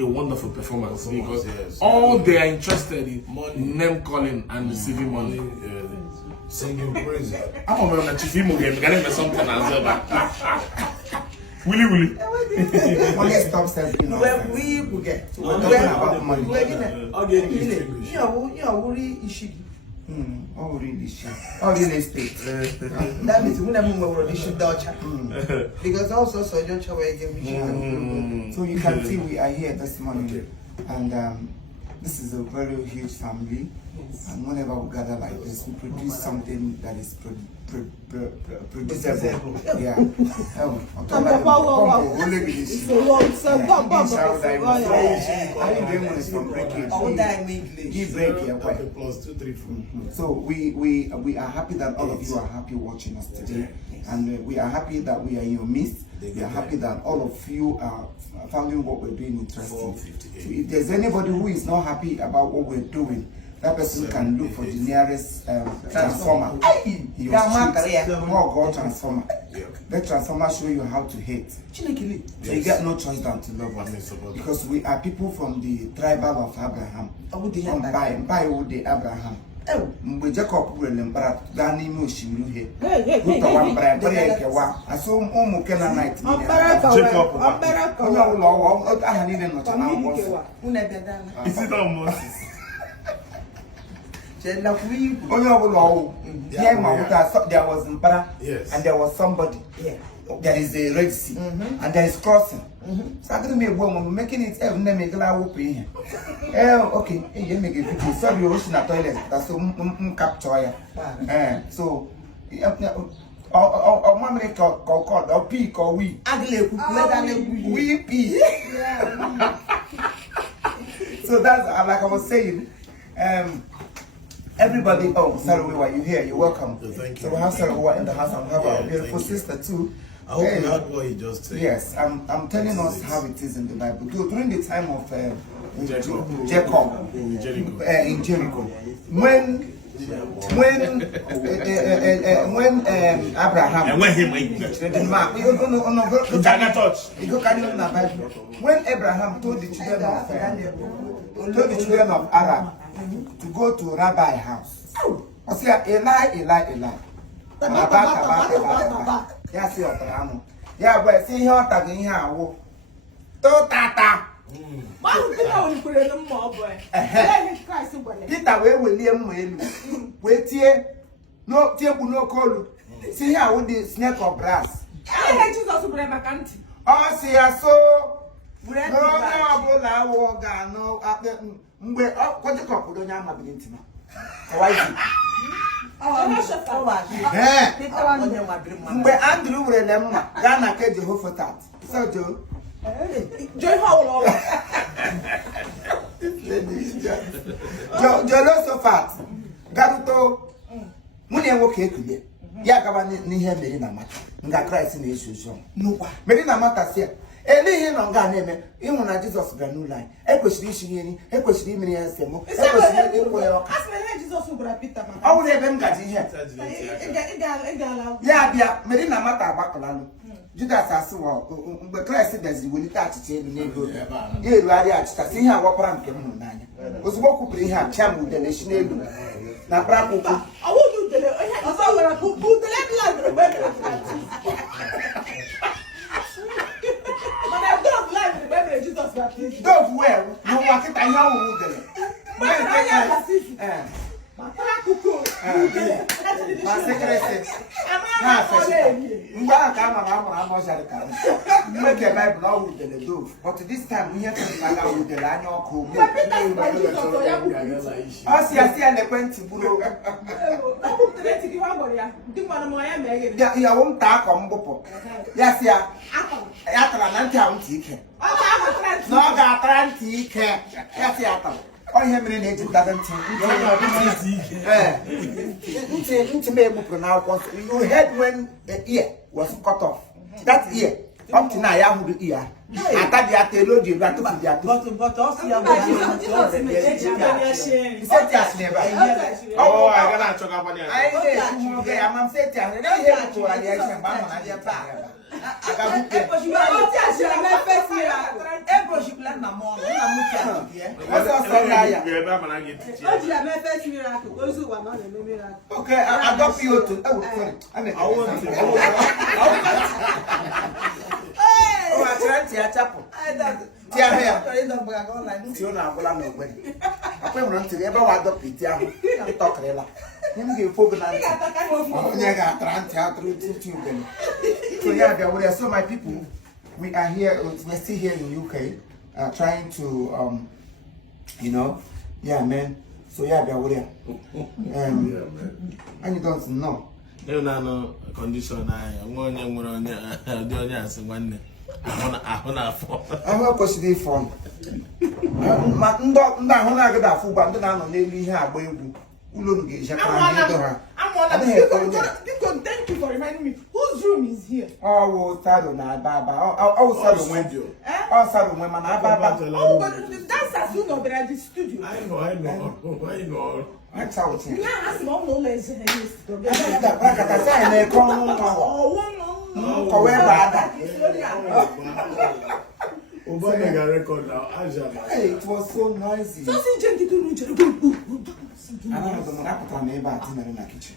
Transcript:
a wonderful performance because all they are interested in name calling and receiving money. Singing praise. I'm on a Chifimo game, getting me something as well. Willy. Money stops everything. We will get. We're talking about money. Oh, really? Oh, real estate. That means we never will issue Dutch. Because also, so don't show again. So you can see we are here this morning, and this is a very huge family. And whenever we gather like this, we produce something that is producible. Yeah. So we are happy that all of you are happy watching us today, and we are happy that we are in your midst. We are happy that all of you are finding what we're doing interesting. So if there's anybody who is not happy about what we're doing, that person can look for the nearest transformer. Transformer. Let transformer show you how to hate. So you get no choice than to love us. Because we are people from the tribal of Abraham. By Abraham. We Jacob will embark Danny Mushim here. I saw almost night. There was and there was somebody. There is a Red Sea and there is crossing. So I'm going to making it make okay. You make a video. Sorry, you're washing a toilet. That's so capture. So mama called or peak or we pee. So that's like I was saying. Everybody, oh, Saruwa, you here? You're welcome. Thank you. So we have Saruwa in the house, and we have our beautiful sister too. I hope you heard what he just said. Yes, I'm telling us how it is in the Bible. During the time of Jacob in Jericho, when Abraham and when Abraham told the children of Arab to go to Rabbi house. I say Eli. Yes, yeah, but see here tagging here. To tata. Peter William wait here. No table no call. See here with the snake of brass. Oh, see so mgbe ọkọjọkọ do nya mabilintima mgbe Andrew were le mma ga na ke Jehoshaphat so Jehoshaphat garuto mune nwoke ekulie ya gaba n'ihe mere na mata nga Christ na esusu nukwa mere na mata sia Eli no nga na-eme ịhụ na Jesus bịara n'ụlọ anyị ekwesịrị isi nri ekwesịrị imere ya nsemo ekwesịrị ịkpọ ya ọka ọ bụrụ ebe m gaji ihe ya bịa mere na mata agbakọlalụ Judas asịwa mgbe Kraịst bịaziri welite achịcha elu n'ego ya erugharị achịcha si ihe agwakwara nke m hụrụ n'anya ozugbo o kwupụrụ ihe a pịa m udele esi n'elu na mkpụrụ akwụkwọ Dove well, no market I know who did it. But this time we have to with the annual cool. I see, and went to Buro. Yeah, won't talk on Bopo. Yes, yeah. No, got antique. Yes, yeah. I am in age of 17. You heard when the ear was cut off. That ear Up to now, I have to ear. I can't be at the load, you got to be at But also, you Oh, I gotta talk about it. I'm saying, okay, I got you to. Oh, I tried to chapel. I don't. So my people, we are here. We're still here in UK, trying to, you know, yeah, man. So yeah, they're and you don't know. You know, condition. I'm going to do one. I will consider phone. I'm not going to fool, but I'm not nearly here. Thank you for reminding me. Whose room is here? Oh, Sado na Baba. Oh, Sado window. Oh, Sado women. Oh, but that's as soon as they're at the studio. I know. I tell you. Now, as long as hey, it was so noisy. So I don't know the Monapata neighbor at dinner in the kitchen.